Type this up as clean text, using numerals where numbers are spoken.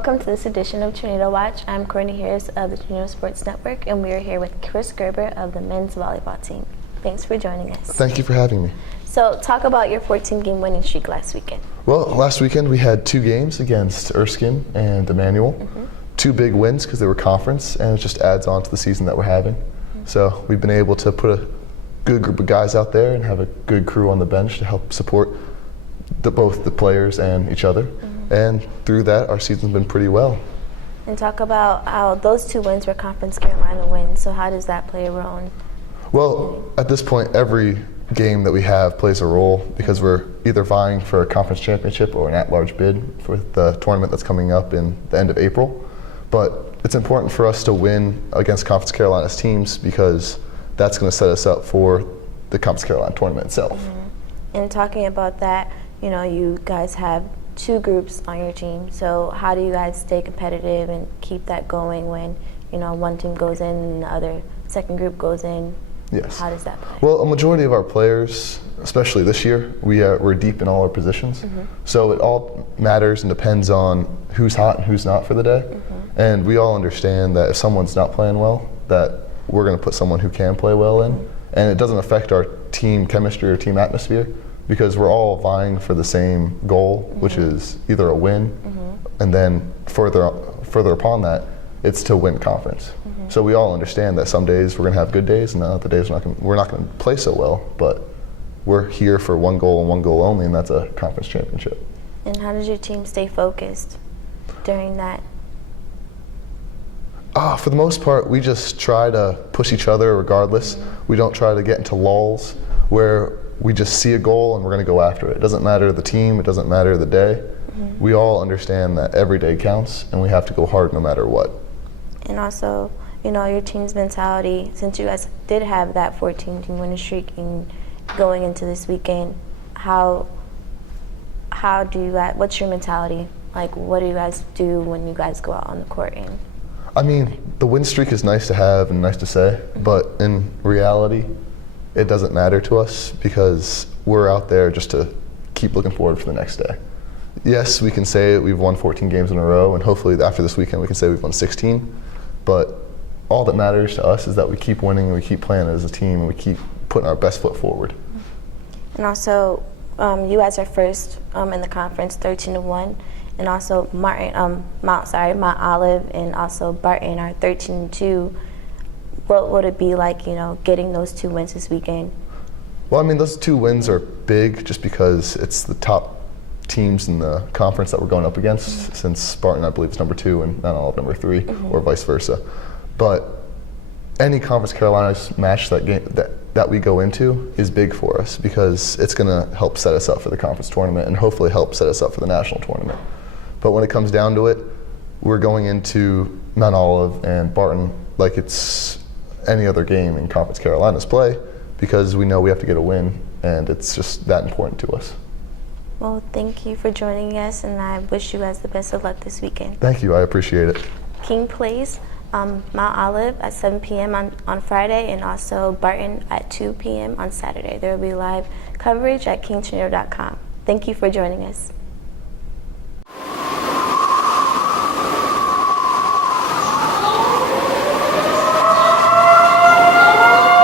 Welcome to this edition of Tornado Watch. I'm Courtney Harris of the Tornado Sports Network, and we are here with Chris Gerber of the men's volleyball team. Thanks for joining us. Thank you for having me. So talk about your 14-game winning streak last weekend. Well, last weekend we had 2 games against Erskine and Emmanuel. 2 big wins because they were conference, and it just adds on to the season that we're having. So we've been able to put a good group of guys out there and have a good crew on the bench to help support both the players and each other. And through that, our season's been pretty well. And talk about how those 2 wins were Conference Carolina wins. So how does that play a role in? Well, at this point, every game that we have plays a role because we're either vying for a conference championship or an at-large bid for the tournament that's coming up in the end of April. But it's important for us to win against Conference Carolina's teams because that's going to set us up for the Conference Carolina tournament itself. And talking about that, you know, you guys have 2 groups on your team. So how do you guys stay competitive and keep that going when, you know, one team goes in and the other second group goes in? Yes. How does that play? Well, a majority of our players, especially this year, we're deep in all our positions. So it all matters and depends on who's hot and who's not for the day. And we all understand that if someone's not playing well, that we're going to put someone who can play well in. And it doesn't affect our team chemistry or team atmosphere because we're all vying for the same goal, which is either a win, and then further upon that, it's to win conference. So we all understand that some days we're going to have good days, and other days we're not going to play so well. But we're here for one goal and one goal only, and that's a conference championship. And how does your team stay focused during that? For the most part, we just try to push each other regardless. We don't try to get into lulls where we just see a goal and we're going to go after it. It doesn't matter the team, it doesn't matter the day. We all understand that every day counts and we have to go hard no matter what. And also, you know, your team's mentality, since you guys did have that 14-team winning streak and going into this weekend, how do you guys, what's your mentality? Like, what do you guys do when you guys go out on the court? And I mean, the win streak is nice to have and nice to say, but in reality, it doesn't matter to us because we're out there just to keep looking forward for the next day. Yes, we can say we've won 14 games in a row, and hopefully after this weekend we can say we've won 16, but all that matters to us is that we keep winning and we keep playing as a team and we keep putting our best foot forward. And also, you guys are first in the conference, 13-1, and also Mount Olive and also Barton are 13-2. What would it be like, you know, getting those 2 wins this weekend? Well, I mean, those 2 wins are big just because it's the top teams in the conference that we're going up against, since Spartan, I believe, is number 2 and Mount Olive number 3, or vice versa. But any Conference Carolina's match that we go into is big for us because it's going to help set us up for the conference tournament and hopefully help set us up for the national tournament. But when it comes down to it, we're going into Mount Olive and Barton like it's any other game in Conference Carolina's play because we know we have to get a win, and it's just that important to us. Well, thank you for joining us, and I wish you guys the best of luck this weekend. Thank you, I appreciate it. King plays Mount Olive at 7 p.m. on Friday, and also Barton at 2 p.m. on Saturday. There will be live coverage at kingtornado.com. Thank you for joining us.